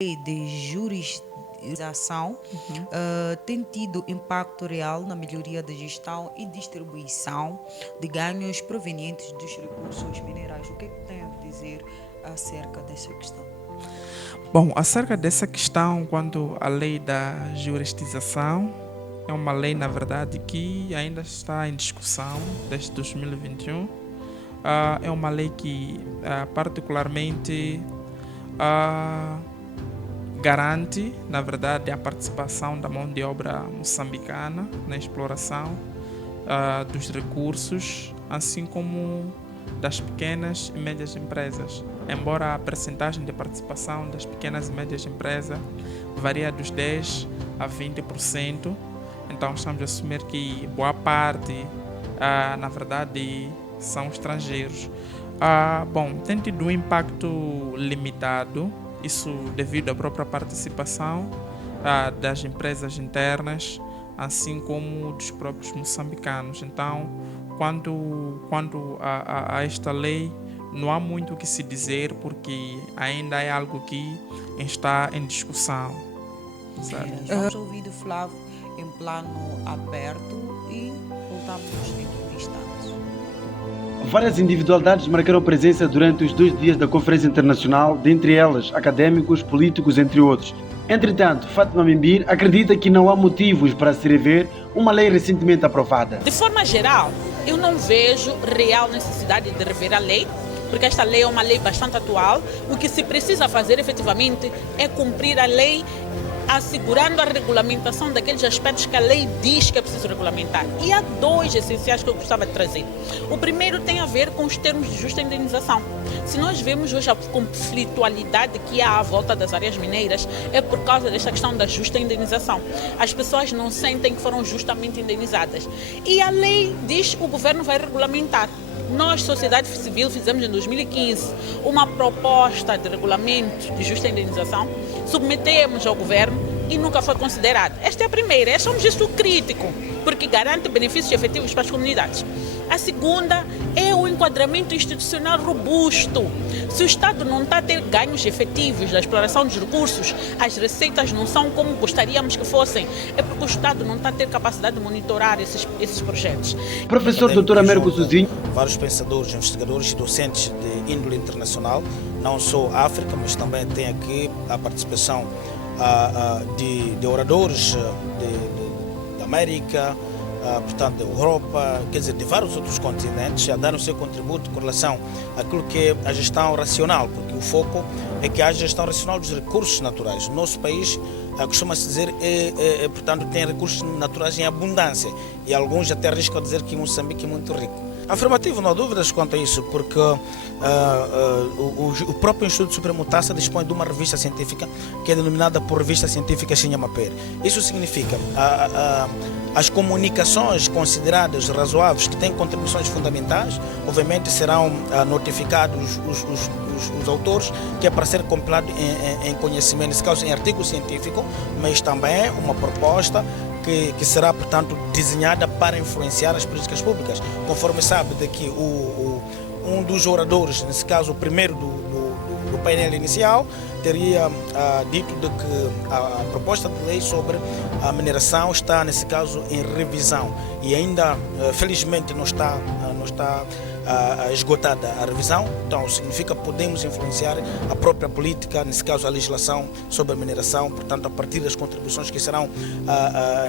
de jurisdição tem tido impacto real na melhoria da gestão e distribuição de ganhos provenientes dos recursos minerais. O que é que tem a dizer acerca dessa questão? Bom, acerca dessa questão, quando a lei da jurisdização é uma lei, na verdade, que ainda está em discussão desde 2021. É uma lei que particularmente garante, na verdade, a participação da mão de obra moçambicana na exploração dos recursos, assim como das pequenas e médias empresas. Embora a percentagem de participação das pequenas e médias empresas varia dos 10% a 20%, então estamos a assumir que boa parte, na verdade, são estrangeiros. Bom, tem tido um impacto limitado, isso devido à própria participação das empresas internas, assim como dos próprios moçambicanos. Então, quando há esta lei, não há muito o que se dizer, porque ainda é algo que está em discussão. Vamos ouvir do Flávio em plano aberto e voltamos dentro de instantes. Várias individualidades marcaram presença durante os 2 dias da Conferência Internacional, dentre elas académicos, políticos, entre outros. Entretanto, Fátima Mimbir acredita que não há motivos para se rever uma lei recentemente aprovada. De forma geral, eu não vejo real necessidade de rever a lei, porque esta lei é uma lei bastante atual. O que se precisa fazer efetivamente é cumprir a lei, assegurando a regulamentação daqueles aspectos que a lei diz que é preciso regulamentar. E há 2 essenciais que eu gostava de trazer. O primeiro tem a ver com os termos de justa indenização. Se nós vemos hoje a conflitualidade que há à volta das áreas mineiras, é por causa desta questão da justa indenização. As pessoas não sentem que foram justamente indenizadas. E a lei diz que o governo vai regulamentar. Nós, sociedade civil, fizemos em 2015 uma proposta de regulamento de justa indenização, submetemos ao governo e nunca foi considerado. Esta é a primeira, este é um gesto crítico, porque garante benefícios efetivos para as comunidades. A segunda é o enquadramento institucional robusto. Se o Estado não está a ter ganhos efetivos da exploração dos recursos, as receitas não são como gostaríamos que fossem, é porque o Estado não está a ter capacidade de monitorar esses projetos. Professor Dr. Américo Sozinho. Vários pensadores, investigadores e docentes de índole internacional, não só África, mas também tem aqui a participação de oradores da América, portanto, da Europa, quer dizer, de vários outros continentes, a dar o seu contributo com relação àquilo que é a gestão racional, porque o foco é que haja gestão racional dos recursos naturais. O nosso país, costuma-se dizer, portanto, tem recursos naturais em abundância, e alguns até arriscam a dizer que Moçambique é muito rico. Afirmativo, não há dúvidas quanto a isso, porque o próprio Instituto Supremo Taça dispõe de uma revista científica que é denominada por Revista Científica Xinhamaper. Isso significa as comunicações consideradas razoáveis, que têm contribuições fundamentais, obviamente serão notificados os autores, que é para ser compilado em conhecimento, nesse caso em artigo científico, mas também uma proposta que será, portanto, desenhada para influenciar as políticas públicas. Conforme sabe, daqui um dos oradores, nesse caso o primeiro do painel inicial, teria dito de que a proposta de lei sobre a mineração está, nesse caso, em revisão e ainda, felizmente, não está esgotada a revisão, então significa que podemos influenciar a própria política, nesse caso a legislação sobre a mineração, portanto a partir das contribuições que serão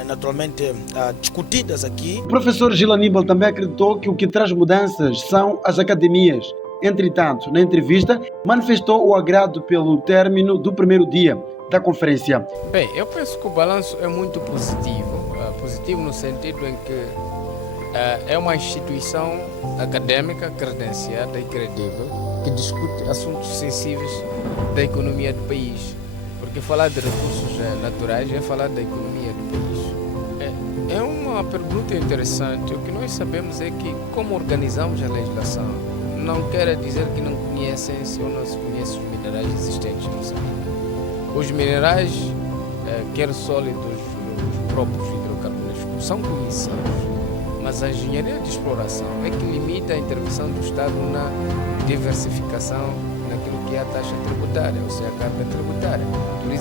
naturalmente discutidas aqui. O professor Gil Aníbal também acreditou que o que traz mudanças são as academias. Entretanto, na entrevista, manifestou o agrado pelo término do primeiro dia da conferência. Bem, eu penso que o balanço é muito positivo, positivo no sentido em que é uma instituição acadêmica credenciada e credível que discute assuntos sensíveis da economia do país. Porque falar de recursos naturais é falar da economia do país. É uma pergunta interessante. O que nós sabemos é que, como organizamos a legislação, não quer dizer que não conhecem ou não se conhecem os minerais existentes no Moçambique. Os minerais, quer sólidos, os próprios hidrocarbonetos, são conhecidos. Mas a engenharia de exploração é que limita a intervenção do Estado na diversificação naquilo que é a taxa tributária, ou seja, a carga tributária.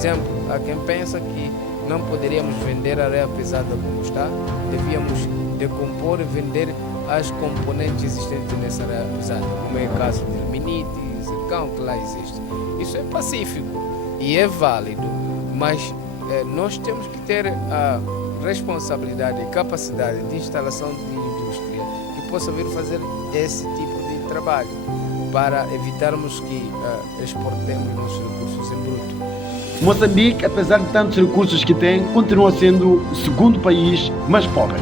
exemplo, há quem pensa que não poderíamos vender areia pesada como está, devíamos decompor e vender as componentes existentes nessa areia pesada, como é o caso de ilmenite, zircão, que lá existe. Isso é pacífico e é válido, mas nós temos que ter a responsabilidade e capacidade de instalação de indústria que possa vir fazer esse tipo de trabalho para evitarmos que exportemos nossos recursos em bruto. Moçambique, apesar de tantos recursos que tem, continua sendo o segundo país mais pobre.